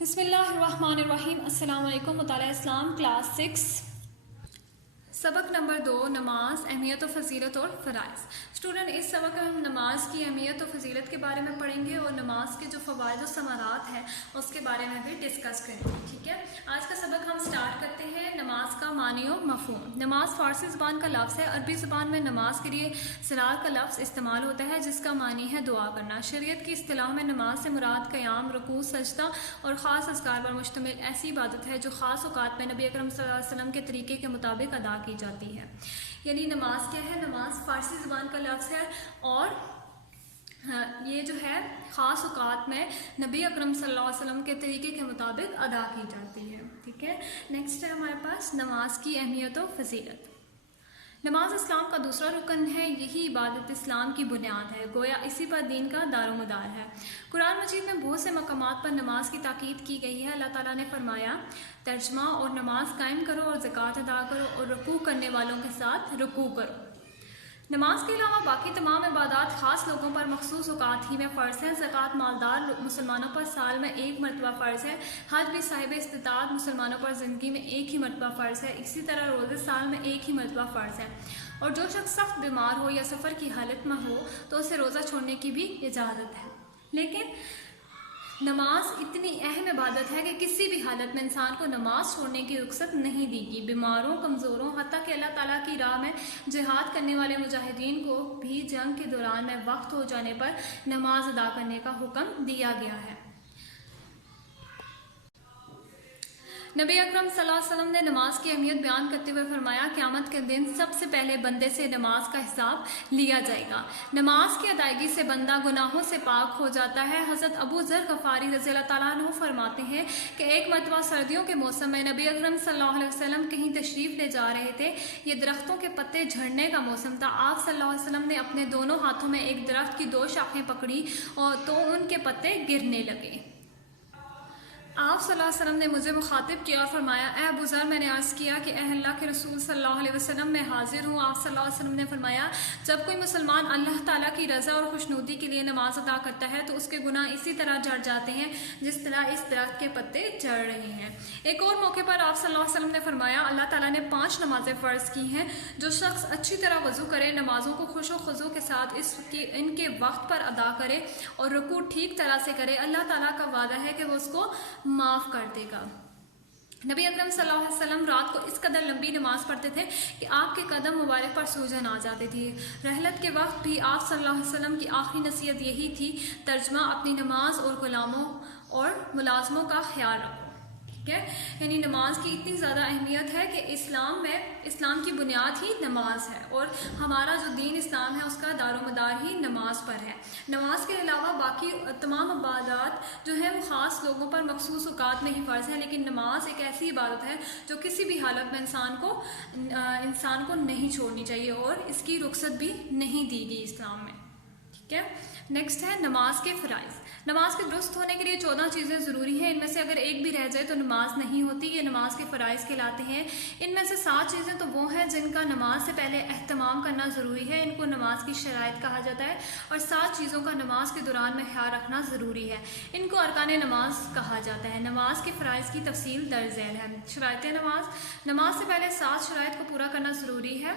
بسم اللہ الرحمن الرحیم۔ السلام علیکم۔ مطالعہ اسلام کلاس 6 سبق نمبر 2 نماز اہمیت و فضیلت اور فرائض۔ اسٹوڈنٹ اس سبق میں ہم نماز کی اہمیت و فضیلت کے بارے میں پڑھیں گے اور نماز کے جو فوائد و ثمرات ہیں اس کے بارے میں بھی ڈسکس کریں گے، ٹھیک ہے۔ آج کا سبق ہم سٹارٹ کرتے ہیں نماز کا معنی و مفہوم۔ نماز فارسی زبان کا لفظ ہے۔ عربی زبان میں نماز کے لیے صلاۃ کا لفظ استعمال ہوتا ہے جس کا معنی ہے دعا کرنا۔ شریعت کی اصطلاح میں نماز سے مراد قیام، رکوع، سجدہ اور خاص اذکار پر مشتمل ایسی عبادت ہے جو خاص اوقات میں نبی اکرم صلی اللہ علیہ وسلم کے طریقے کے مطابق ادا کی جاتی ہے۔ یعنی نماز کیا ہے؟ نماز فارسی زبان کا لفظ ہے اور یہ جو ہے خاص اوقات میں نبی اکرم صلی اللہ علیہ وسلم کے طریقے کے مطابق ادا کی جاتی ہے، ٹھیک ہے۔ نیکسٹ ہے ہمارے پاس نماز کی اہمیت و فضیلت۔ نماز اسلام کا دوسرا رکن ہے، یہی عبادت اسلام کی بنیاد ہے، گویا اسی پر دین کا دار و مدار ہے۔ قرآن مجید میں بہت سے مقامات پر نماز کی تاکید کی گئی ہے۔ اللہ تعالیٰ نے فرمایا ترجمہ اور نماز قائم کرو اور زکوٰۃ ادا کرو اور رکوع کرنے والوں کے ساتھ رکوع کرو۔ نماز کے علاوہ باقی تمام عبادات خاص لوگوں پر مخصوص اوقات ہی میں فرض ہیں۔ زکوٰۃ مالدار مسلمانوں پر سال میں ایک مرتبہ فرض ہے۔ حج بھی صاحب استطاعت مسلمانوں پر زندگی میں ایک ہی مرتبہ فرض ہے۔ اسی طرح روزے سال میں ایک ہی مرتبہ فرض ہے، اور جو شخص سخت بیمار ہو یا سفر کی حالت میں ہو تو اسے روزہ چھوڑنے کی بھی اجازت ہے۔ لیکن نماز اتنی اہم عبادت ہے کہ کسی بھی حالت میں انسان کو نماز چھوڑنے کی رخصت نہیں دی گئی۔ بیماروں، کمزوروں، حتیٰ کہ اللہ تعالیٰ کی راہ میں جہاد کرنے والے مجاہدین کو بھی جنگ کے دوران میں وقت ہو جانے پر نماز ادا کرنے کا حکم دیا گیا ہے۔ نبی اکرم صلی اللہ علیہ وسلم نے نماز کی اہمیت بیان کرتے ہوئے فرمایا قیامت کے دن سب سے پہلے بندے سے نماز کا حساب لیا جائے گا۔ نماز کی ادائیگی سے بندہ گناہوں سے پاک ہو جاتا ہے۔ حضرت ابو ذر غفاری رضی اللہ تعالیٰ عنہ فرماتے ہیں کہ ایک مرتبہ سردیوں کے موسم میں نبی اکرم صلی اللہ علیہ وسلم کہیں تشریف لے جا رہے تھے۔ یہ درختوں کے پتے جھڑنے کا موسم تھا۔ آپ صلی اللہ علیہ وسلم نے اپنے دونوں ہاتھوں میں ایک درخت کی 2 شاخیں پکڑی اور تو ان کے پتے گرنے لگے۔ آپ صلی اللہ علیہ وسلم نے مجھے مخاطب کیا اور فرمایا اے ابو ذر، میں نے عرض کیا کہ اے اللہ کے رسول صلی اللہ علیہ وسلم میں حاضر ہوں۔ آپ صلی اللہ علیہ وسلم نے فرمایا جب کوئی مسلمان اللہ تعالیٰ کی رضا اور خوشنودی کے لیے نماز ادا کرتا ہے تو اس کے گناہ اسی طرح جھڑ جاتے ہیں جس طرح اس درخت کے پتے جھڑ رہے ہیں۔ ایک اور موقع پر آپ صلی اللہ علیہ وسلم نے فرمایا اللہ تعالیٰ نے 5 نمازیں فرض کی ہیں، جو شخص اچھی طرح وضو کرے، نمازوں کو خوش و خضوع کے ساتھ ان کے وقت پر ادا کرے اور رکوع ٹھیک طرح سے کرے، اللہ تعالیٰ کا وعدہ ہے کہ وہ اس کو معاف کر دے گا۔ نبی اکرم صلی اللہ علیہ وسلم رات کو اس قدر لمبی نماز پڑھتے تھے کہ آپ کے قدم مبارک پر سوجن آ جاتی تھی۔ رحلت کے وقت بھی آپ صلی اللہ علیہ وسلم کی آخری نصیحت یہی تھی ترجمہ اپنی نماز اور غلاموں اور ملازموں کا خیال رکھو، ٹھیک ہے۔ یعنی نماز کی اتنی زیادہ اہمیت ہے کہ اسلام کی بنیاد ہی نماز ہے اور ہمارا جو دین اسلام ہے اس کا دار و مدار ہی نماز پر ہے۔ نماز کے علاوہ باقی تمام عبادات جو ہیں وہ خاص لوگوں پر مخصوص اوقات میں ہی فرض ہے، لیکن نماز ایک ایسی عبادت ہے جو کسی بھی حالت میں انسان کو نہیں چھوڑنی چاہیے اور اس کی رخصت بھی نہیں دی گئی اسلام میں، ٹھیک ہے۔ نیکسٹ ہے نماز کے فرائض۔ نماز کے درست ہونے کے لیے 14 چیزیں ضروری ہیں، ان میں سے اگر ایک بھی رہ جائے تو نماز نہیں ہوتی۔ یہ نماز کے فرائض کہلاتے ہیں۔ ان میں سے 7 چیزیں تو وہ ہیں جن کا نماز سے پہلے اہتمام کرنا ضروری ہے، ان کو نماز کی شرائط کہا جاتا ہے، اور 7 چیزوں کا نماز کے دوران میں خیال رکھنا ضروری ہے، ان کو ارکان نماز کہا جاتا ہے۔ نماز کے فرائض کی تفصیل درج ذیل ہے۔ شرائط نماز سے پہلے 7 شرائط کو پورا کرنا ضروری ہے۔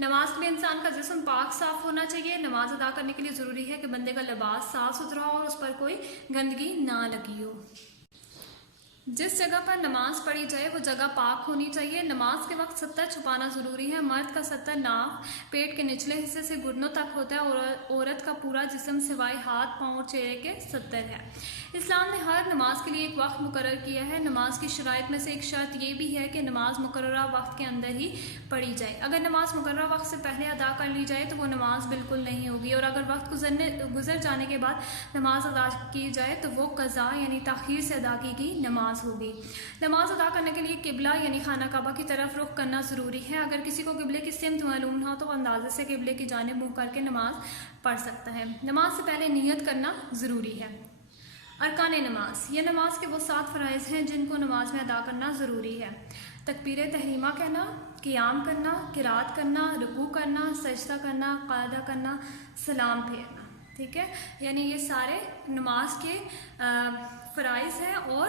نماز کے لیے انسان کا جسم پاک صاف ہونا چاہیے۔ نماز ادا کرنے کے لیے ضروری ہے کہ بندے کا لباس صاف ستھرا ہو اور اس پر کوئی گندگی نہ لگی ہو۔ جس جگہ پر نماز پڑھی جائے وہ جگہ پاک ہونی چاہیے۔ نماز کے وقت ستر چھپانا ضروری ہے۔ مرد کا ستر ناک، پیٹ کے نچلے حصے سے گھٹنوں تک ہوتا ہے اور عورت کا پورا جسم سوائے ہاتھ، پاؤں اور چہرے کے ستر ہے۔ اسلام نے ہر نماز کے لیے ایک وقت مقرر کیا ہے۔ نماز کی شرائط میں سے ایک شرط یہ بھی ہے کہ نماز مقررہ وقت کے اندر ہی پڑھی جائے۔ اگر نماز مقررہ وقت سے پہلے ادا کر لی جائے تو وہ نماز بالکل نہیں ہوگی، اور اگر وقت گزر جانے کے بعد نماز ادا کی جائے تو وہ قضا یعنی تاخیر سے ادا کی گئی نماز ہوگی۔ نماز ادا کرنے کے لیے قبلہ یعنی خانہ کعبہ کی طرف رخ کرنا ضروری ہے۔ اگر کسی کو قبلے کی سمت معلوم نہ ہو تو وہ اندازے سے قبلے کی جانب منہ کر کے نماز پڑھ سکتا ہے۔ نماز سے پہلے نیت کرنا ضروری ہے۔ ارکان نماز، یہ نماز کے وہ 7 فرائض ہیں جن کو نماز میں ادا کرنا ضروری ہے۔ تکبیر تحریمہ کہنا، قیام کرنا، قرات کرنا، رکوع کرنا، سجدہ کرنا، قعدہ کرنا، سلام پھیرنا، ٹھیک ہے۔ یعنی یہ سارے نماز کے فرائض ہیں اور